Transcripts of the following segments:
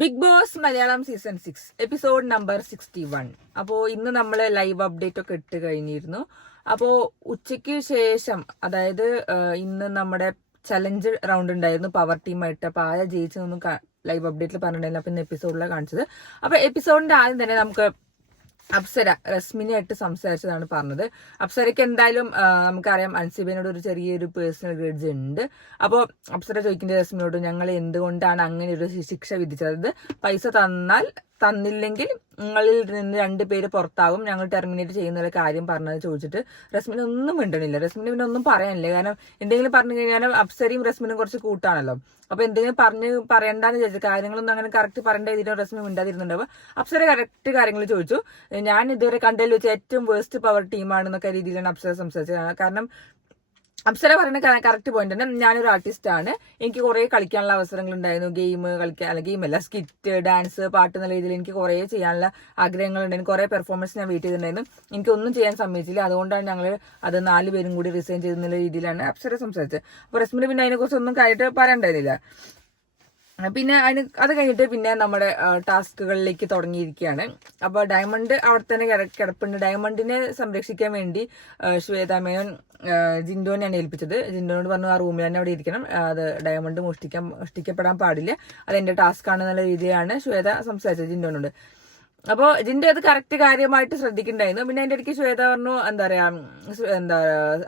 Big Boss Malayalam season 6 episode number 61. അപ്പോൾ ഇന്ന് നമ്മൾ ലൈവ് അപ്ഡേറ്റ് ഒക്കെ ഇട്ട് കഴിഞ്ഞിരുന്നു. അപ്പോൾ ഉച്ചയ്ക്ക് ശേഷം, അതായത് ഇന്ന് നമ്മുടെ ചലഞ്ച് റൗണ്ട് ഉണ്ടായിരുന്നു പവർ ടീമായിട്ട്. അപ്പോൾ ആരാ ജയിച്ചതൊന്നും ലൈവ് അപ്ഡേറ്റിൽ പറഞ്ഞിട്ടുണ്ടായിരുന്നു. അപ്പോൾ ഇന്ന് എപ്പിസോഡിലാണ് കാണിച്ചത്. അപ്പോൾ എപ്പിസോഡിന്റെ ആദ്യം തന്നെ നമുക്ക് അപ്സര റസ്മിനായിട്ട് സംസാരിച്ചതാണ് പറഞ്ഞത്. അപ്സരയ്ക്ക് എന്തായാലും നമുക്കറിയാം അൻസിബിനോട് ഒരു ചെറിയൊരു പേഴ്സണൽ ഗ്രഡ്ജ് ഉണ്ട്. അപ്പോൾ അപ്സര ചോദിക്കുന്നത് റസ്മിനോട്, ഞങ്ങൾ എന്തുകൊണ്ടാണ് അങ്ങനെ ഒരു ശിക്ഷ വിധിച്ചത്? പൈസ തന്നില്ലെങ്കിൽ നിങ്ങളിൽ നിന്ന് 2 പേര് പുറത്താകും, ഞങ്ങൾ ടെർമിനേറ്റ് ചെയ്യുന്ന കാര്യം പറഞ്ഞത് ചോദിച്ചിട്ട് റസ്മിന് ഒന്നും മിണ്ടണില്ല. റസ്മിന് പിന്നെ ഒന്നും പറയാനില്ല. കാരണം എന്തെങ്കിലും പറഞ്ഞു കഴിഞ്ഞാൽ അപ്സരയും റസ്മിനും കുറച്ച് കൂട്ടാണല്ലോ. അപ്പൊ എന്തെങ്കിലും പറയണ്ടെന്ന് ചോദിച്ചു, കാര്യങ്ങളൊന്നും അങ്ങനെ കറക്റ്റ് പറയേണ്ടതിനും റസ്മി മിണ്ടാതിരുന്നുണ്ട്. അപ്പൊ അപ്സര കറക്റ്റ് കാര്യങ്ങൾ ചോദിച്ചു. ഞാൻ ഇതുവരെ കണ്ടതിൽ വെച്ച് ഏറ്റവും വേസ്റ്റ് പവർ ടീമാണെന്നൊക്കെ രീതിയിലാണ് അപ്സര സംസാരിച്ചത്. കാരണം അപ്സര പറയുന്ന കറക്റ്റ് പോയിന്റ് തന്നെ. ഞാനൊരു ആർട്ടിസ്റ്റ് ആണ്, എനിക്ക് കുറെ കളിക്കാനുള്ള അവസരങ്ങൾ ഉണ്ടായിരുന്നു. ഗെയിം കളിക്കാൻ, അല്ല ഗെയിമല്ല, സ്കിറ്റ്, ഡാൻസ്, പാട്ട് എന്നുള്ള രീതിയിൽ എനിക്ക് കുറെ ചെയ്യാനുള്ള ആഗ്രഹങ്ങൾ ഉണ്ടായിരുന്നു. കുറെ പെർഫോമൻസ് ഞാൻ വെയിറ്റ് ചെയ്തിട്ടുണ്ടായിരുന്നു. എനിക്കൊന്നും ചെയ്യാൻ സമ്മതിച്ചില്ല. അതുകൊണ്ടാണ് ഞങ്ങൾ അത് 4 പേരും കൂടി റിസൈൻ ചെയ്തെന്നുള്ള രീതിയിലാണ് അപ്സര സംസാരിച്ചത്. അപ്പൊ റസ്മിന് പിന്നെ അതിനെക്കുറിച്ച് ഒന്നും കാര്യമായിട്ട് പറയണ്ടായിരുന്നില്ല. പിന്നെ അത് കഴിഞ്ഞിട്ട് പിന്നെ നമ്മുടെ ടാസ്കുകളിലേക്ക് തുടങ്ങിയിരിക്കുകയാണ്. അപ്പൊ ഡയമണ്ട് അവിടെ തന്നെ കിടപ്പുണ്ട്. ഡയമണ്ടിനെ സംരക്ഷിക്കാൻ വേണ്ടി ശ്വേത മേനോൻ ജിൻഡോനെയാണ് ഏൽപ്പിച്ചത്. ജിൻഡോനോട് പറഞ്ഞു ആ റൂമിൽ തന്നെ അവിടെ ഇരിക്കണം, അത് ഡയമണ്ട് മോഷ്ടിക്കപ്പെടാൻ പാടില്ല, അതെന്റെ ടാസ്ക് ആണെന്നുള്ള രീതിയിലാണ് ശ്വേത സംസാരിച്ചത് ജിൻഡോനോട്. അപ്പോൾ ജിൻഡോ അത് കറക്റ്റ് കാര്യമായിട്ട് ശ്രദ്ധിക്കണ്ടായിരുന്നു. പിന്നെ അതിന്റെ ഇടയ്ക്ക് ശ്വേത പറഞ്ഞു,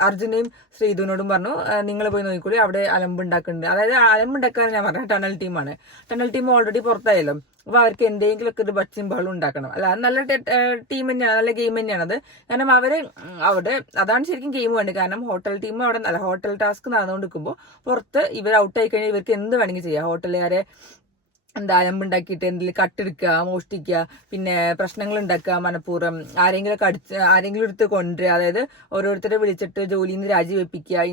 അർജുനെയും ശ്രീധുവിനോടും പറഞ്ഞു, നിങ്ങൾ പോയി നോക്കിക്കൂടി, അവിടെ അലമ്പുണ്ടാക്കുന്നുണ്ട്. അതായത് അലമ്പുണ്ടാക്കാൻ ഞാൻ പറഞ്ഞ ടണൽ ടീമാണ്. ടണൽ ടീം ഓൾറെഡി പുറത്തായല്ലോ. അപ്പൊ അവർക്ക് എന്തെങ്കിലുമൊക്കെ ഒരു ബച്ചും ബഹളും ഉണ്ടാക്കണം. അല്ല, അത് നല്ല ടീം തന്നെയാണ്, നല്ല ഗെയിം തന്നെയാണത്. കാരണം അവിടെ അതാണ് ശരിക്കും ഗെയിം വേണ്ടത്. കാരണം ഹോട്ടൽ ടീം അവിടെ അല്ല, ഹോട്ടൽ ടാസ്ക് നടന്നുകൊണ്ടിരിക്കുമ്പോൾ പുറത്ത് ഇവർ ഔട്ടായി കഴിഞ്ഞാൽ ഇവർക്ക് എന്ത് വേണമെങ്കിൽ ചെയ്യാം. ഹോട്ടലുകാരെ അലമ്പുണ്ടാക്കിയിട്ട് എന്തെങ്കിലും കട്ടെടുക്കുക, മോഷ്ടിക്കുക, പിന്നെ പ്രശ്നങ്ങൾ ഉണ്ടാക്കുക, മനഃപൂർവ്വം ആരെങ്കിലും എടുത്ത് കൊണ്ടുവരിക, അതായത് ഓരോരുത്തരെ വിളിച്ചിട്ട് ജോലിയിൽ നിന്ന് രാജിവെപ്പിക്കുക,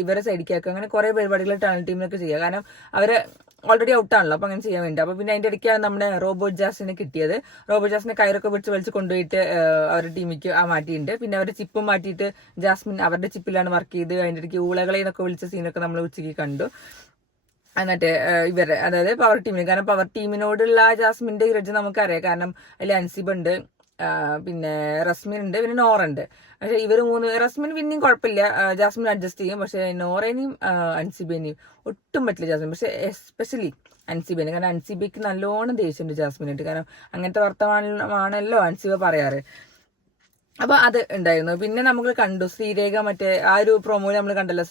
ഇവരെ സൈഡിക്കാക്കുക, അങ്ങനെ കുറെ പരിപാടികൾ ടണൽ ടീമിനൊക്കെ ചെയ്യുക. കാരണം അവര് ഓൾറെഡി ഔട്ടാണല്ലോ, അപ്പൊ അങ്ങനെ ചെയ്യാൻ വേണ്ടി. അപ്പൊ പിന്നെ അതിന്റെ ഇടയ്ക്കാണ് നമ്മുടെ റോബോട്ട് ജാസിനെ കിട്ടിയത്. റോബോട്ട് ജാസിനെ കയറൊക്കെ വലിച്ച് കൊണ്ടുപോയിട്ട് അവരുടെ ടീമിക്ക് മാറ്റിയിട്ടുണ്ട്. പിന്നെ അവരുടെ ചിപ്പും മാറ്റിയിട്ട് ജാസ്മിൻ അവരുടെ ചിപ്പിലാണ് വർക്ക് ചെയ്ത്. അതിന്റെ ഇടയ്ക്ക് ഊളകളെ എന്നൊക്കെ വിളിച്ച സീനൊക്കെ നമ്മൾ ഉച്ചയ്ക്ക് കണ്ടു. എന്നിട്ട് ഇവരെ, അതായത് പവർ ടീമിന്, കാരണം പവർ ടീമിനോടുള്ള ജാസ്മിന്റെ ഗ്രഡ്ജ് നമുക്കറിയാം. കാരണം അതിൽ അൻസിബ് ഉണ്ട്, പിന്നെ റസ്മിൻ ഉണ്ട്, പിന്നെ നോറ ഉണ്ട്. പക്ഷെ ഇവര് 3, റസ്മിൻ പിന്നെയും കുഴപ്പമില്ല, ജാസ്മിൻ അഡ്ജസ്റ്റ് ചെയ്യും. പക്ഷെ നോറേനെയും അൻസിബേനെയും ഒട്ടും പറ്റില്ല ജാസ്മിൻ. പക്ഷെ എസ്പെഷ്യലി അൻസിബേനെ, കാരണം അൻസിബയ്ക്ക് നല്ലോണം ദേഷ്യമുണ്ട് ജാസ്മിനായിട്ട്. കാരണം അങ്ങനത്തെ വർത്തമാനമാണല്ലോ അൻസിബ പറയാറ്. അപ്പൊ അത് ഉണ്ടായിരുന്നു. പിന്നെ നമ്മൾ കണ്ടു ശ്രീരേഖ, മറ്റേ ആ ഒരു പ്രൊമോയിൽ നമ്മൾ കണ്ടല്ലോ,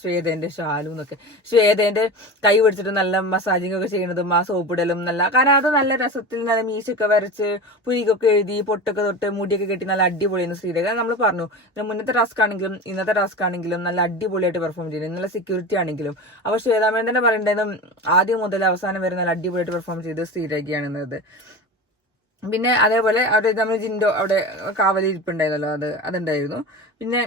ശ്വേതേന്റെ ഷാലു എന്നൊക്കെ, ശ്വേതേന്റെ കൈ പിടിച്ചിട്ട് നല്ല മസാജിങ് ഒക്കെ ചെയ്യുന്നതും ആ സോപ്പിടലും നല്ല, കാരണം അത് നല്ല രസത്തിൽ നല്ല മീശൊക്കെ വരച്ച് പുലികൊക്കെ എഴുതി പൊട്ടൊക്കെ തൊട്ട് മുടിയൊക്കെ കെട്ടി നല്ല അടിപൊളിയായിരുന്നു ശ്രീരേഖ. നമ്മൾ പറഞ്ഞു മുന്നത്തെ ടാസ്ക് ആണെങ്കിലും ഇന്നത്തെ ടാസ്ക് ആണെങ്കിലും നല്ല അടിപൊളിയായിട്ട് പെർഫോം ചെയ്യുന്നു, നല്ല സെക്യൂരിറ്റി ആണെങ്കിലും. അപ്പൊ ശ്വേതാമേൻ തന്നെ പറയണ്ടായിരുന്നു ആദ്യം മുതൽ അവസാനം വരെ നല്ല അടിപൊളിയായിട്ട് പെർഫോം ചെയ്ത് ശ്രീരേഖയാണെന്നത്. പിന്നെ അതേപോലെ അവിടെ നമ്മൾ ജിൻഡോ അവിടെ കാവലിരിപ്പുണ്ടായിരുന്നല്ലോ, അതുണ്ടായിരുന്നു. പിന്നെ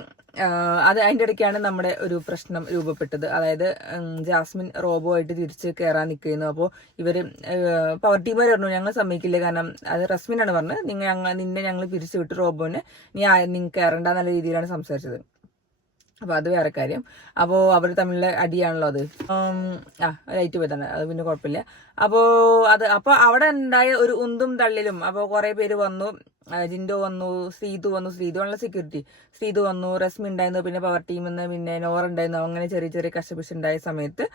അതിന്റെ ഇടയ്ക്കാണ് നമ്മുടെ ഒരു പ്രശ്നം രൂപപ്പെട്ടത്. അതായത് ജാസ്മിൻ റോബോ ആയിട്ട് തിരിച്ച് കയറാൻ നിൽക്കുന്നു. അപ്പോൾ ഇവര് പവർ ടീമർ പറഞ്ഞു ഞങ്ങൾ സമ്മതിക്കില്ല, കാരണം അത് റസ്മിനാണ് പറഞ്ഞത്, നിന്നെ ഞങ്ങൾ പിരിച്ചു വിട്ട് റോബോനെ നിങ്ങൾ കയറണ്ട എന്നുള്ള രീതിയിലാണ് സംസാരിച്ചത്. അപ്പൊ അത് വേറെ കാര്യം. അപ്പോ അവർ തമ്മിലുള്ള അടിയാണല്ലോ അത്. ലൈറ്റ് പോയതാണ്, അത് പിന്നെ കുഴപ്പമില്ല. അപ്പൊ അവിടെ ഉണ്ടായ ഒരു ഉന്തും തള്ളിലും. അപ്പൊ കുറെ പേര് വന്നു, ജിൻഡോ വന്നു, ശ്രീതു ആണല്ലോ സെക്യൂരിറ്റി. ശ്രീതു വന്നു, റസ്മി ഉണ്ടായിരുന്നു, പിന്നെ പവർ ടീമിൽ നിന്ന് പിന്നെ നോറ ഉണ്ടായിരുന്നു. അങ്ങനെ ചെറിയ ചെറിയ കശപിശ ഉണ്ടായ സമയത്ത്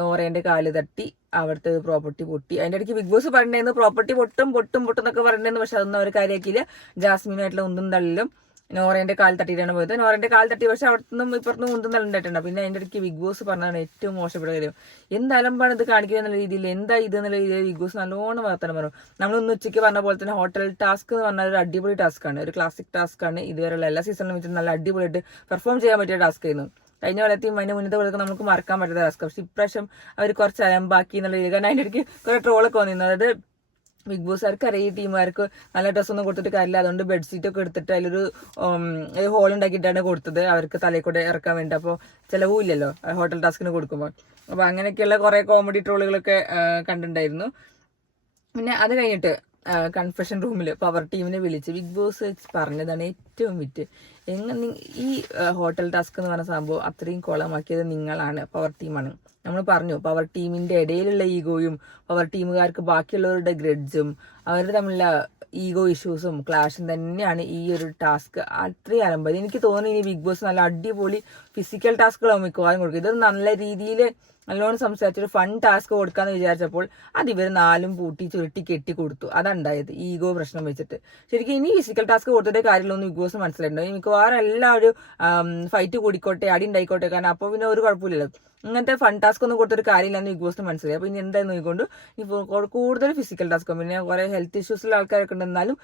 നോറേന്റെ കാല് തട്ടി അവിടുത്തെ പ്രോപ്പർട്ടി പൊട്ടി. അതിന്റെ ഇടയ്ക്ക് ബിഗ് ബോസ് പറഞ്ഞിരുന്നു പ്രോപ്പർട്ടി പൊട്ടും എന്നൊക്കെ പറഞ്ഞിരുന്നു. പക്ഷെ അതൊന്നും അവർ കാര്യമാക്കിയില്ല. ജാസ്മിനായിട്ടുള്ള ഉന്തും തള്ളിലും നോറേന്റെ കാൽ തട്ടിയിട്ടാണ് പോയത്. നോറേന്റെ കാൽ തട്ടി, പക്ഷെ അവിടുന്ന് ഇപ്പുറത്തും ഉന്തും തള്ളിണ്ടായിട്ടുണ്ട്. പിന്നെ അതിന്റെ ഇടയ്ക്ക് ബിഗ് ബോസ് പറഞ്ഞതാണ് ഏറ്റവും മോശപ്പെട്ട കാര്യം, എന്ത് അലമ്പാണ് ഇത് കാണിക്കുക എന്നുള്ള രീതിയിൽ, എന്താ ഇത് എന്നുള്ള രീതിയിൽ ബിഗ് ബോസ് നല്ലോണം വർത്തമാനം പറഞ്ഞു. നമ്മൾ ഇന്ന് ഉച്ചയ്ക്ക് പറഞ്ഞ പോലെ തന്നെ ഹോട്ടൽ ടാസ്ക് എന്ന് പറഞ്ഞാൽ ഒരു അടിപൊളി ടാസ്ക് ആണ്, ഒരു ക്ലാസിക് ടാസ്ക് ആണ്. ഇതുവരെയുള്ള എല്ലാ സീസണിലും വെച്ചിട്ട് നല്ല അടിപൊളിയായിട്ട് പെർഫോം ചെയ്യാൻ പറ്റിയ ടാസ്ക് ആയിരുന്നു. കഴിഞ്ഞ കൊല്ലത്തെയും അതിന്റെ മുന്നത്തെ കൊല്ലത്ത് നമുക്ക് മറക്കാൻ പറ്റാത്ത ടാസ്ക്. പക്ഷെ ഇപ്രാവശ്യം അവർ കുറച്ച് അലമ്പാക്കി എന്നുള്ള രീതി. കാരണം അതിന്റെ ഇടയ്ക്ക് കുറെ ട്രോളൊക്കെ വന്നിരുന്നു. അതായത് ബിഗ് ബോസുകാർക്ക് അറിയാം ഈ ടീമുകാർക്ക് നല്ല ഡ്രസ്സൊന്നും കൊടുത്തിട്ട് കാര്യമില്ല, അതുകൊണ്ട് ബെഡ്ഷീറ്റ് ഒക്കെ എടുത്തിട്ട് അതിലൊരു ഹോൾ ഉണ്ടാക്കിയിട്ടാണ് കൊടുത്തത് അവർക്ക് തലയിൽ കൂടെ ഇറക്കാൻ വേണ്ടി. അപ്പോൾ ചിലവുമില്ലല്ലോ ഹോട്ടൽ ടാസ്കിന് കൊടുക്കുമ്പോൾ. അപ്പൊ അങ്ങനെയൊക്കെയുള്ള കുറെ കോമഡി ട്രോളുകളൊക്കെ കണ്ടിട്ടുണ്ടായിരുന്നു. പിന്നെ അത് കഴിഞ്ഞിട്ട് കൺഫെഷൻ റൂമിൽ പവർ ടീമിനെ വിളിച്ച് ബിഗ് ബോസ് പറഞ്ഞതാണ് ഏറ്റവും വിറ്റ്. ഈ ഹോട്ടൽ ടാസ്ക് എന്ന് പറഞ്ഞ സംഭവം അത്രയും കുളമാക്കിയത് നിങ്ങളാണ്, പവർ ടീമാണ്. നമ്മൾ പറഞ്ഞു പവർ ടീമിന്റെ ഇടയിലുള്ള ഈഗോയും പവർ ടീമുകാർക്ക് ബാക്കിയുള്ളവരുടെ ഗ്രഡ്ജും അവർ തമ്മിലുള്ള ഈഗോ ഇഷ്യൂസും ക്ലാഷും തന്നെയാണ് ഈ ഒരു ടാസ്ക് അത്രയും അലമ്പത്. എനിക്ക് തോന്നുന്നു ഇനി ബിഗ് ബോസ് നല്ല അടിപൊളി ഫിസിക്കൽ ടാസ്കുകളാവും മിക്കവാറും കൊടുക്കും. ഇത് നല്ല രീതിയിൽ നല്ലോണം സംസാരിച്ചൊരു ഫൺ ടാസ്ക് കൊടുക്കാന്ന് വിചാരിച്ചപ്പോൾ അത് ഇവർ 4 പൂട്ടി ചുരുട്ടി കെട്ടി കൊടുത്തു. അതുണ്ടായത് ഈഗോ പ്രശ്നം വെച്ചിട്ട്. ശരിക്കും ഇനി ഫിസിക്കൽ ടാസ്ക് കൊടുത്തിട്ട് കാര്യമില്ലൊന്നും ബിഗ് ബോസ് മനസ്സിലായിട്ടുണ്ടോ? മിക്കവാറും എല്ലാവരും ഫൈറ്റ് കൂടിക്കോട്ടെ, അടി ഉണ്ടായിക്കോട്ടെ, കാരണം അപ്പോൾ പിന്നെ ഒരു കുഴപ്പമില്ലല്ലോ. ഇങ്ങനത്തെ ഫൺ ടാസ്ക് ഒന്നും കൊടുത്തൊരു കാര്യമില്ലെന്ന് ബിഗ് ബോസിന് മനസ്സിലായി. അപ്പൊ ഇനി എന്തായിരുന്നു നോക്കിക്കൊണ്ട് ഇപ്പോൾ കൂടുതൽ ഫിസിക്കൽ ടാസ്ക്, പിന്നെ കുറെ ഹെൽത്ത് ഇഷ്യൂസുള്ള ആൾക്കാരൊക്കെ ഉണ്ട്, എന്നാലും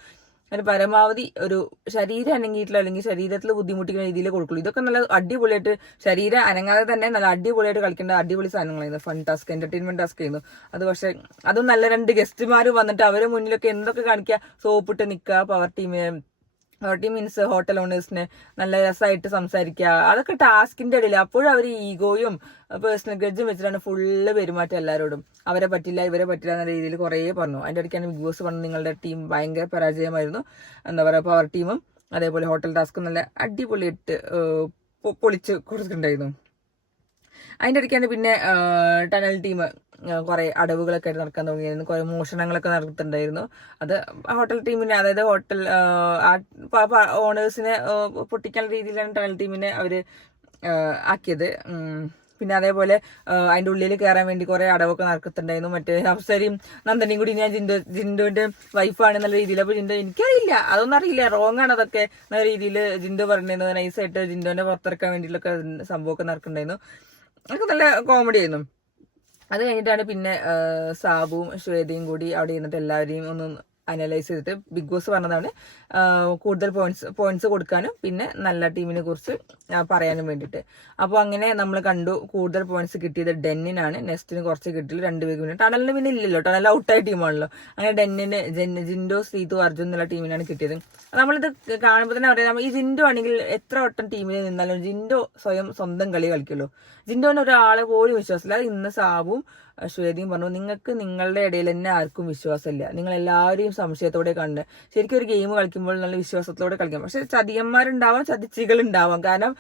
അതിന് പരമാവധി ഒരു ശരീരം അനങ്ങിയിട്ടില്ല അല്ലെങ്കിൽ ശരീരത്തിൽ ബുദ്ധിമുട്ടിക്കുന്ന രീതിയിൽ കൊടുക്കുള്ളൂ. ഇതൊക്കെ നല്ല അടിപൊളിയായിട്ട് ശരീരം അനങ്ങാതെ തന്നെ നല്ല അടിപൊളിയായിട്ട് കളിക്കേണ്ട അടിപൊളി സാധനങ്ങളായിരുന്നു. ഫൺ ടാസ്ക്, എന്റർടൈൻമെന്റ് ടാസ്ക് ആയിരുന്നു അത്. പക്ഷെ അതും നല്ല 2 ഗസ്റ്റുമാർ വന്നിട്ട് അവരെ മുന്നിലൊക്കെ എന്തൊക്കെ കാണിക്കുക, സോപ്പിട്ട് നിൽക്കുക, പവർ ടീം മീൻസ് ഹോട്ടൽ ഓണേഴ്സിന് നല്ല രസമായിട്ട് സംസാരിക്കുക, അതൊക്കെ ടാസ്കിന്റെ ഇടയിൽ. അപ്പോഴും അവർ ഈഗോയും പേഴ്സണൽ ഗ്രഡ്ജും വെച്ചിട്ടാണ് ഫുള്ള് പെരുമാറ്റം എല്ലാവരോടും. അവരെ പറ്റില്ല ഇവരെ പറ്റില്ല എന്ന രീതിയിൽ കുറേ പറഞ്ഞു. അതിന്റെ ഇടയ്ക്കാണ് ബിഗ് ബോസ് പറഞ്ഞു നിങ്ങളുടെ ടീം ഭയങ്കര പരാജയമായിരുന്നു, എന്താ പറയുക, പവർ ടീമും അതേപോലെ ഹോട്ടൽ ടാസ്കും നല്ല അടിപൊളിയായിട്ട് പൊളിച്ച് കൊടുത്തിട്ടുണ്ടായിരുന്നു. അതിന്റെ ഇടയ്ക്കാണ് പിന്നെ ടണൽ ടീം കുറെ അടവുകളൊക്കെ ആയിട്ട് നടക്കാൻ തുടങ്ങിയിരുന്നു, കുറെ മോഷണങ്ങളൊക്കെ നടത്തുന്നുണ്ടായിരുന്നു. അത് ഹോട്ടൽ ടീമിനെ, അതായത് ഹോട്ടൽ ഓണേഴ്സിനെ പൊട്ടിക്കുന്ന രീതിയിലാണ് ടണൽ ടീമിനെ അവര് ആക്കിയത്. പിന്നെ അതേപോലെ അതിന്റെ ഉള്ളിൽ കയറാൻ വേണ്ടി കുറെ അടവൊക്കെ നടക്കുന്നുണ്ടായിരുന്നു. മറ്റേ അപ്സരയും നന്ദനയും കൂടി ഞാൻ ജിൻഡോന്റെ വൈഫാണെന്നുള്ള രീതിയിൽ. അപ്പൊ ജിൻഡോ എനിക്കറിയില്ല, അതൊന്നും അറിയില്ല, റോങ് ആണ് അതൊക്കെ എന്ന രീതിയിൽ ജിൻഡോ പറഞ്ഞിരുന്നു. നൈസായിട്ട് ജിൻഡോന്റെ പുറത്തിറക്കാൻ വേണ്ടിയിട്ടൊക്കെ സംഭവമൊക്കെ നടക്കുന്നുണ്ടായിരുന്നു. അതൊക്കെ നല്ല കോമഡി ആയിരുന്നു. അത് കഴിഞ്ഞിട്ടാണ് പിന്നെ സാബുവും ശ്വേതയും കൂടി അവിടെ ഇരുന്നിട്ട് എല്ലാവരെയും ഒന്ന് അനലൈസ് ചെയ്തിട്ട് ബിഗ് ബോസ് പറഞ്ഞതാണ് കൂടുതൽ പോയിന്റ്സ് കൊടുക്കാനും പിന്നെ നല്ല ടീമിനെ കുറിച്ച് പറയാനും വേണ്ടിയിട്ട്. അപ്പോൾ അങ്ങനെ നമ്മൾ കണ്ടു കൂടുതൽ പോയിന്റ്സ് കിട്ടിയത് ഡെന്നിനാണ്. നെക്സ്റ്റിന് കുറച്ച് കിട്ടിയില്ല, 2 പേർക്ക്. പിന്നെ ടണലിന് പിന്നെ ഇല്ലല്ലോ, ടണൽ ഔട്ടായ ടീമാണല്ലോ. അങ്ങനെ ഡെന്നിന് ജിൻഡോ, ശ്രീതു, അർജുൻ എന്നുള്ള ടീമിനാണ് കിട്ടിയത്. നമ്മളിത് കാണുമ്പോൾ തന്നെ പറയാം, ഈ ജിൻഡോ ആണെങ്കിൽ എത്ര വട്ടം ടീമിൽ നിന്നാലും ജിൻഡോ സ്വന്തം കളി കളിക്കുള്ളൂ. ജിൻഡോന് ഒരാളെ പോലും വിശ്വാസമില്ല. ഇന്ന് സാബുവും ശ്വേതയും പറഞ്ഞു നിങ്ങൾക്ക് നിങ്ങളുടെ ഇടയിൽ തന്നെ ആർക്കും വിശ്വാസമില്ല, നിങ്ങൾ എല്ലാവരെയും സംശയത്തോടെ കണ്ട്. ശരിക്കും ഒരു ഗെയിം കളിക്കുമ്പോൾ നല്ല വിശ്വാസത്തോടെ കളിക്കാം. പക്ഷെ ചതിയന്മാരുണ്ടാവാം, ചതിച്ചികൾ ഉണ്ടാവാം. കാരണം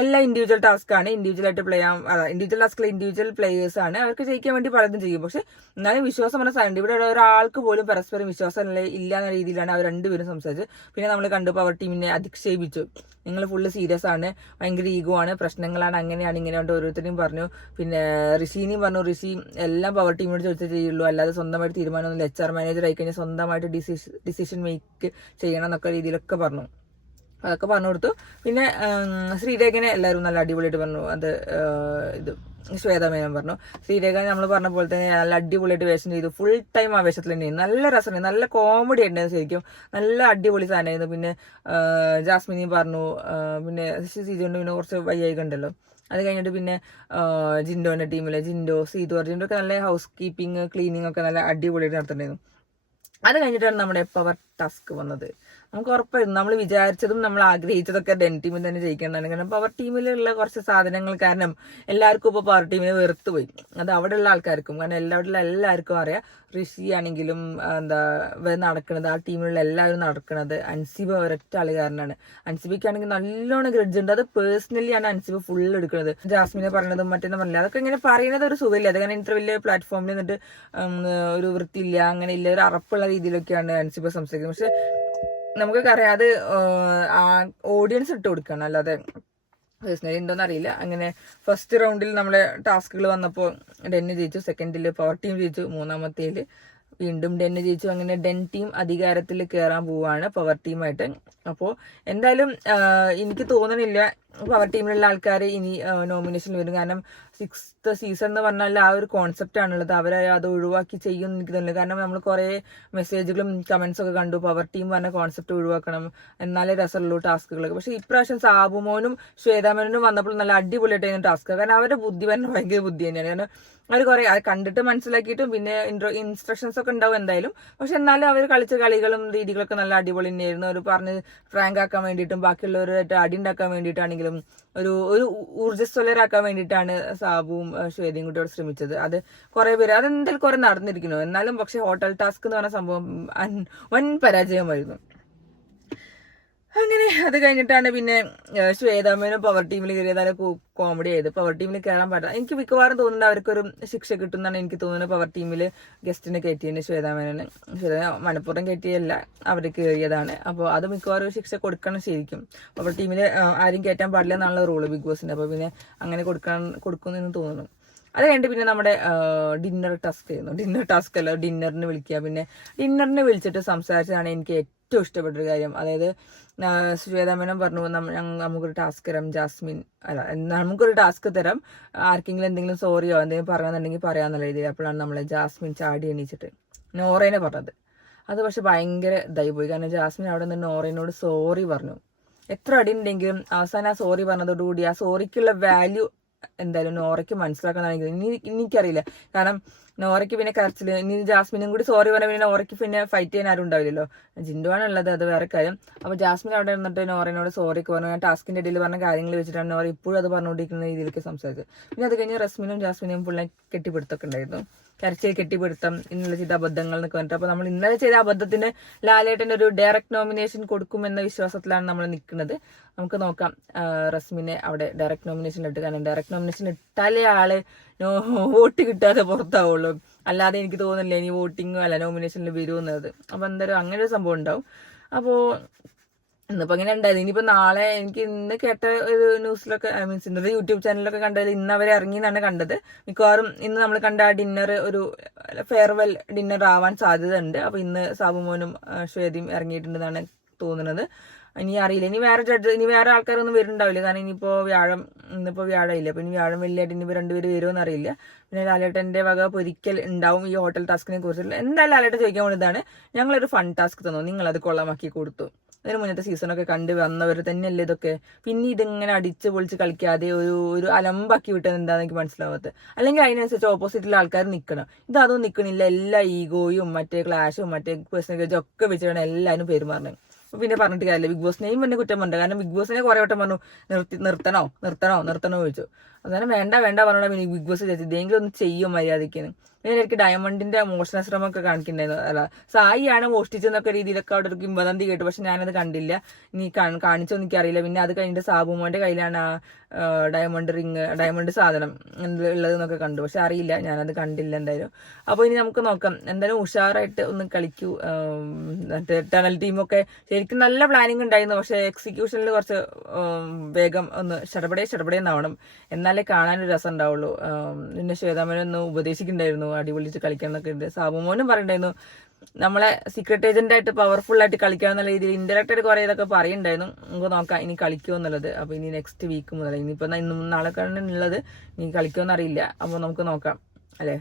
എല്ലാം ഇൻഡിവിജ്വൽ ടാസ്ക് ആണ്, ഇൻഡിവിജ്വൽ ടാസ്കിലെ ഇൻഡിവിജ്വൽ പ്ലേയേഴ്സ് ആണ്, അവർക്ക് ജയിക്കാൻ വേണ്ടി പലതും ചെയ്യും. പക്ഷെ എന്നാലും വിശ്വാസം പറഞ്ഞ സാധനം ഇവിടെ ഒരാൾക്ക് പോലും പരസ്പരം വിശ്വാസം ഇല്ല എന്ന രീതിയിലാണ് അവർ 2 പേരും സംസാരിച്ചത്. പിന്നെ നമ്മൾ കണ്ടു പവർ ടീമിനെ അധിക്ഷേപിച്ചു, നിങ്ങൾ ഫുള്ള് സീരിയസ് ആണ്, ഭയങ്കര ഈഗോ ആണ്, പ്രശ്നങ്ങളാണ്, അങ്ങനെയാണ് ഇങ്ങനെയാണ് ഓരോരുത്തരെയും പറഞ്ഞു. പിന്നെ ഋഷിനെയും പറഞ്ഞു, ഋഷി എല്ലാം പവർ ടീമിനോട് ചോദിച്ചേ ചെയ്യുള്ളൂ, അല്ലാതെ സ്വന്തമായിട്ട് തീരുമാനമൊന്നുമില്ല, HR മാനേജർ ആയി കഴിഞ്ഞാൽ സ്വന്തമായിട്ട് ഡിസിഷൻ മേക്ക് ചെയ്യണം എന്നൊക്കെ രീതിയിലൊക്കെ പറഞ്ഞു. അതൊക്കെ പറഞ്ഞു കൊടുത്തു. പിന്നെ ശ്രീരേഖനെ എല്ലാവരും നല്ല അടിപൊളിയായിട്ട് പറഞ്ഞു. അത് ഇത് ശ്വേതമേനൻ പറഞ്ഞു. ശ്രീരേഖ നമ്മൾ പറഞ്ഞ പോലെ തന്നെ നല്ല അടിപൊളിയായിട്ട് വേഷം ചെയ്തു. ഫുൾ ടൈം ആ വേഷത്തിൽ തന്നെയായിരുന്നു. നല്ല രസമുണ്ടായിരുന്നു, നല്ല കോമഡി ഉണ്ടായിരുന്നു, ശരിക്കും നല്ല അടിപൊളി സാധനമായിരുന്നു. പിന്നെ ജാസ്മിനി പറഞ്ഞു. പിന്നെ സീജോണ്ട് പിന്നെ കുറച്ച് വയ്യായി കണ്ടല്ലോ. അത് കഴിഞ്ഞിട്ട് പിന്നെ ജിൻഡോന്റെ ടീമിലെ ജിൻഡോ, സീതു, ജിൻഡോ ഒക്കെ നല്ല ഹൗസ് കീപ്പിംഗ്, ക്ലീനിങ് ഒക്കെ നല്ല അടിപൊളിയായിട്ട് നടത്തുന്നുണ്ടായിരുന്നു. അത് കഴിഞ്ഞിട്ടാണ് നമ്മുടെ പവർ ടാസ്ക് വന്നത്. നമുക്ക് ഉറപ്പായിരുന്നു, നമ്മൾ വിചാരിച്ചതും നമ്മൾ ആഗ്രഹിച്ചതൊക്കെ ഡെൻ ടീമിൽ തന്നെ ജയിക്കേണ്ടതാണ്. കാരണം പവർ ടീമിലുള്ള കുറച്ച് സാധനങ്ങൾ കാരണം എല്ലാവർക്കും ഇപ്പോൾ പവർ ടീമിനെ വെറുത്തു പോയി. അത് അവിടെയുള്ള ആൾക്കാർക്കും, കാരണം എല്ലാവർക്കും അറിയാം ഋഷി ആണെങ്കിലും എന്താ നടക്കുന്നത്, ആ ടീമിലുള്ള എല്ലാവരും നടക്കുന്നത് അൻസിബ ഒരൊറ്റ ആളുകാരനാണ്. അൻസിബയ്ക്കാണെങ്കിൽ നല്ലോണം ഗ്രഡ്ജ് ഉണ്ട്. അത് പേഴ്സണലി ആണ് അൻസിബ ഫുൾ എടുക്കുന്നത്. ജാസ്മിനെ പറഞ്ഞതും മറ്റൊന്നും പറഞ്ഞില്ല, അതൊക്കെ ഇങ്ങനെ പറയുന്നത് ഒരു സുഖമില്ല. അത് കാരണം ഇത്ര വലിയ പ്ലാറ്റ്ഫോമിൽ നിന്നിട്ട് ഒരു വൃത്തിയില്ല, അങ്ങനെ ഇല്ല, ഒരു അറപ്പുള്ള രീതിയിലൊക്കെയാണ് അൻസിബ സംസാരിക്കുന്നത്. പക്ഷെ നമുക്കൊക്കെ അറിയാം അത് ഓഡിയൻസ് ഇട്ട് കൊടുക്കണം, അല്ലാതെ പേഴ്സണലി ഉണ്ടോന്ന് അറിയില്ല. അങ്ങനെ ഫസ്റ്റ് റൗണ്ടിൽ നമ്മളെ ടാസ്കുകൾ വന്നപ്പോൾ ഡെന്ന് ജയിച്ചു, സെക്കൻഡിൽ പവർ ടീം ജയിച്ചു, മൂന്നാമത്തേല് വീണ്ടും ഡെന്ന് ജയിച്ചു. അങ്ങനെ ഡെൻ ടീം അധികാരത്തിൽ കയറാൻ പോവാണ് പവർ ടീമായിട്ട്. അപ്പോൾ എന്തായാലും എനിക്ക് തോന്നണില്ല പവർ ടീമിലുള്ള ആൾക്കാർ ഇനി നോമിനേഷനിൽ വരും. കാരണം 6th സീസൺ എന്ന് പറഞ്ഞാൽ ആ ഒരു കോൺസെപ്റ്റ് ആണുള്ളത്, അവരെ അത് ഒഴിവാക്കി ചെയ്യുമെന്ന് എനിക്ക് തോന്നുന്നില്ല. കാരണം നമ്മൾ കുറേ മെസ്സേജുകളും കമന്റ്സ് ഒക്കെ കണ്ടു, പവർ ടീം പറഞ്ഞ കോൺസെപ്റ്റ് ഒഴിവാക്കണം, എന്നാലേ രസമുള്ളൂ ടാസ്കുകളൊക്കെ. പക്ഷെ ഇപ്രാവശ്യം സാബുമോനും ശ്വേതാമേനും വന്നപ്പോൾ നല്ല അടിപൊളിയായിട്ടായിരുന്നു ടാസ്ക്. കാരണം അവരുടെ ബുദ്ധി പറഞ്ഞാൽ ഭയങ്കര ബുദ്ധി തന്നെയാണ്. കാരണം അവർ കുറെ കണ്ടിട്ട് മനസ്സിലാക്കിയിട്ടും പിന്നെ ഇൻസ്ട്രക്ഷൻസ് ഒക്കെ ഉണ്ടാവും എന്തായാലും. പക്ഷെ എന്നാലും അവർ കളിച്ച കളികളും രീതികളൊക്കെ നല്ല അടിപൊളി തന്നെയായിരുന്നു. അവർ പറഞ്ഞ് ഫ്രാങ്ക് ആക്കാൻ വേണ്ടിയിട്ടും ബാക്കിയുള്ളവരായിട്ട് അടി ഉണ്ടാക്കാൻ വേണ്ടിയിട്ടാണെങ്കിലും ഒരു ഊർജ്ജസ്വലരാക്കാൻ വേണ്ടിയിട്ടാണ് സാബുവും ശ്വേതയും കൂടി ശ്രമിച്ചത്. അത് കുറെ പേര് അതെന്തായാലും കുറെ നടന്നിരിക്കുന്നു. എന്നാലും പക്ഷെ ഹോട്ടൽ ടാസ്ക് എന്ന് പറഞ്ഞ സംഭവം വൻ പരാജയമായിരുന്നു. അങ്ങനെ അത് കഴിഞ്ഞിട്ടാണ് പിന്നെ ശ്വേതാമേനും പവർ ടീമിൽ കയറിയതായ കോമഡി ആയത്. പവർ ടീമിൽ കയറാൻ പാടില്ല. എനിക്ക് മിക്കവാറും തോന്നുന്നത് അവർക്കൊരു ശിക്ഷ കിട്ടുമെന്നാണ് എനിക്ക് തോന്നുന്നത്. പവർ ടീമിൽ ഗസ്റ്റിനെ കയറ്റിയതിന് ശ്വേതാമേനന് മനഃപൂർവ്വം കയറ്റിയല്ല, അവർ കയറിയതാണ്. അപ്പോൾ അത് മിക്കവാറും ശിക്ഷ കൊടുക്കണം ശരിക്കും. പവർ ടീമിൽ ആരും കയറ്റാൻ പാടില്ല എന്നുള്ള റൂള് ബിഗ് ബോസിന്റെ. അപ്പോൾ പിന്നെ അങ്ങനെ കൊടുക്കുമെന്ന് തോന്നുന്നു. അത് കഴിഞ്ഞിട്ട് പിന്നെ നമ്മുടെ ഡിന്നർ ടാസ്ക് ചെയ്യുന്നു. ഡിന്നറിന് വിളിക്കുക. പിന്നെ ഡിന്നറിന് വിളിച്ചിട്ട് സംസാരിച്ചതാണ് എനിക്ക് ഏറ്റവും ഇഷ്ടപ്പെട്ടൊരു കാര്യം. അതായത് ശ്വേതാമേനൻ പറഞ്ഞു, നമുക്കൊരു ടാസ്ക് തരാം ജാസ്മിൻ, നമുക്കൊരു ടാസ്ക് തരാം, ആർക്കെങ്കിലും എന്തെങ്കിലും സോറിയോ എന്തെങ്കിലും പറയാന്നുണ്ടെങ്കിൽ പറയാന്നുള്ള രീതിയിൽ. അപ്പോഴാണ് നമ്മളെ ജാസ്മിൻ ചാടി എണീച്ചിട്ട് നോറേനെ പറഞ്ഞത്. അത് പക്ഷെ ഭയങ്കര ഇതായി പോയി. കാരണം ജാസ്മിൻ അവിടെ നിന്ന് നോറേനോട് സോറി പറഞ്ഞു. എത്ര അടി ഉണ്ടെങ്കിലും അവസാനം ആ സോറി പറഞ്ഞതോടുകൂടി ആ സോറിക്കുള്ള വാല്യൂ എന്തായാലും നോറയ്ക്ക് മനസ്സിലാക്കണമെങ്കിൽ എനിക്കറിയില്ല. കാരണം നോറയ്ക്ക് പിന്നെ കരച്ചില്, ഇനി ജാസ്മിനും കൂടി സോറി പറഞ്ഞ പിന്നെ നോറയ്ക്ക് പിന്നെ ഫൈറ്റ് ചെയ്യാൻ ആരും ഉണ്ടാവില്ലല്ലോ. ജിൻഡുവാണ് ഉള്ളത്, അത് വേറെ കാര്യം. അപ്പോൾ ജാസ്മിൻ അവിടെ നിന്നിട്ട് നോറനോട് സോറിക്ക് പറഞ്ഞു. ഞാൻ ടാസ്കിന്റെ ഇടയിൽ പറഞ്ഞ കാര്യങ്ങൾ വെച്ചിട്ടാണ് നോറ ഇപ്പോഴും അത് പറഞ്ഞുകൊണ്ടിരിക്കുന്ന രീതിയിലേക്ക് സംസാരിച്ചത്. പിന്നെ അത് കഴിഞ്ഞ് റസ്മിനും ജാസ്മിനും പുള്ളി കെട്ടിപ്പിടുത്തൊക്കെ ഉണ്ടായിരുന്നു. കരച്ചിൽ, കെട്ടിപ്പിടുത്തം, ഇന്നലെ ചെയ്ത അബദ്ധങ്ങൾ എന്നൊക്കെ പറഞ്ഞിട്ട്. അപ്പോൾ നമ്മൾ ഇന്നലെ ചെയ്ത അബദ്ധത്തിന് ലാലേട്ടൻ്റെ ഒരു ഡയറക്റ്റ് നോമിനേഷൻ കൊടുക്കുമെന്ന വിശ്വാസത്തിലാണ് നമ്മൾ നിൽക്കുന്നത്. നമുക്ക് നോക്കാം റസ്മിനെ അവിടെ ഡയറക്റ്റ് നോമിനേഷൻ ഇട്ട്. കാരണം ഡയറക്റ്റ് നോമിനേഷൻ ഇട്ടാലേ ആള് വോട്ട് കിട്ടാതെ പുറത്താവുള്ളൂ. അല്ലാതെ എനിക്ക് തോന്നുന്നില്ല ഇനി വോട്ടിങ്ങോ അല്ല നോമിനേഷനിൽ വരുമെന്നത്. അപ്പൊ എന്തായാലും അങ്ങനെ ഒരു സംഭവം ഉണ്ടാവും. അപ്പോ ഇന്നിപ്പോ ഇങ്ങനെ ഉണ്ടായത്. ഇനിയിപ്പോ നാളെ എനിക്ക് ഇന്ന് കേട്ട ഒരു ന്യൂസിലൊക്കെ മീൻസ് ഇന്നത്തെ യൂട്യൂബ് ചാനലിലൊക്കെ കണ്ടത് ഇന്ന് അവരെ ഇറങ്ങി എന്നാണ് കണ്ടത്. മിക്കവാറും ഇന്ന് നമ്മൾ കണ്ട ആ ഡിന്നർ ഒരു ഫെയർവെൽ ഡിന്നർ ആവാൻ സാധ്യത ഉണ്ട്. അപ്പൊ ഇന്ന് സാബുമോനും ശ്വേതയും ഇറങ്ങിയിട്ടുണ്ടെന്നാണ് തോന്നുന്നത്. ഇനി അറിയില്ല, ഇനി വേറെ ആൾക്കാരൊന്നും വരുന്നുണ്ടാവില്ല. കാരണം ഇന്നിപ്പോ വ്യാഴമില്ല. അപ്പൊ ഇനി വ്യാഴം വെള്ളിയായിട്ട് ഇനിയിപ്പോ രണ്ടുപേര് വരുമെന്ന് അറിയില്ല. പിന്നെ ലാലേട്ടന്റെ വക പൊരിക്കൽ ഉണ്ടാവും ഈ ഹോട്ടൽ ടാസ്കിനെ കുറിച്ചുള്ള. എന്തായാലും ലാലേട്ടൻ ചോദിക്കാൻ പോകുന്നതാണ്, ഞങ്ങളൊരു ഫൺ ടാസ്ക് തന്നു, നിങ്ങൾ അത് കൊള്ളമാക്കി കൊടുത്തു. അതിന് മുന്നത്തെ സീസണൊക്കെ കണ്ടു വന്നവർ തന്നെയല്ലേ ഇതൊക്കെ. പിന്നെ ഇതിങ്ങനെ അടിച്ച് പൊളിച്ച് കളിക്കാതെ ഒരു അലമ്പാക്കി വിട്ടത് എന്താണെന്ന് എനിക്ക് മനസ്സിലാവാത്തത്. അല്ലെങ്കിൽ അതിനനുസരിച്ച് ഓപ്പോസിറ്റിലുള്ള ആൾക്കാർ നിൽക്കണം. ഇതൊന്നും നിൽക്കണില്ല. എല്ലാ ഈഗോയും മറ്റേ ക്ലാഷും മറ്റേ പേഴ്സണേജും ഒക്കെ വെച്ചിട്ടാണ് എല്ലാവരും പെരുമാറുന്നത്. അപ്പൊ പിന്നെ പറഞ്ഞിട്ട് കാര്യമില്ല. ബിഗ് ബോസിനെയും പിന്നെ കുറ്റം പറഞ്ഞു. കാരണം ബിഗ് ബോസിനെ കുറെ വട്ടം പറഞ്ഞു നിർത്തണോ ചോദിച്ചു. അന്നേരം വേണ്ട പറഞ്ഞാൽ പിന്നെ ബിഗ് ബോസ് ചോദിച്ചു ഇതെങ്കിലും ഒന്ന് ചെയ്യും മര്യാദയ്ക്ക്. പിന്നെ എനിക്ക് ഡയമണ്ടിന്റെ മോഷണ ശ്രമമൊക്കെ കാണിക്കണ്ടായിരുന്നു. അല്ല, സായിയാണ് മോഷ്ടിച്ചെന്നൊക്കെ രീതിയിലൊക്കെ അവിടെ ഒരു കിംവദന്തി കേട്ടു. പക്ഷെ ഞാനത് കണ്ടില്ല. ഇനി കാണിച്ചോ എനിക്കറിയില്ല. പിന്നെ അത് കഴിഞ്ഞിട്ട് സാബുമോന്റെ കയ്യിലാണ് ഡയമണ്ട് സാധനം ഉള്ളതെന്നൊക്കെ കണ്ടു. പക്ഷെ അറിയില്ല, ഞാനത് കണ്ടില്ല എന്തായാലും. അപ്പൊ ഇനി നമുക്ക് നോക്കാം. എന്തായാലും ഉഷാറായിട്ട് ഒന്ന് കളിക്കൂ. മറ്റേ ടണൽ ടീമൊക്കെ ശരിക്കും നല്ല പ്ലാനിങ് ഉണ്ടായിരുന്നു. പക്ഷെ എക്സിക്യൂഷനിൽ കുറച്ച് വേഗം ഒന്ന് ഷടപടേന്നാവണം. എന്നാലേ കാണാനൊരു രസം ഉണ്ടാവുള്ളൂ. പിന്നെ ശ്വേതാമേനൊന്ന് ഉപദേശിക്കുന്നുണ്ടായിരുന്നു അടിപൊളിച്ച് കളിക്കണം എന്നൊക്കെ ഉണ്ട്. സാബുമോനും പറയണ്ടായിരുന്നു നമ്മളെ സീക്രട്ട് ഏജന്റ് ആയിട്ട് പവർഫുൾ ആയിട്ട് കളിക്കണം എന്നുള്ള രീതിയിൽ ഇൻഡയറക്റ്റ് ആയിട്ട് കുറെ ഇതൊക്കെ പറയുന്നുണ്ടായിരുന്നു. നമുക്ക് നോക്കാം ഇനി കളിക്കുമോ എന്നുള്ളത്. അപ്പൊ ഇനി നെക്സ്റ്റ് വീക്ക് മുതൽ ഇനിയിപ്പോ ഇന്നും നാളെ ഉള്ളത് ഇനി കളിക്കുമോ എന്നറിയില്ല. അപ്പൊ നമുക്ക് നോക്കാം അല്ലേ.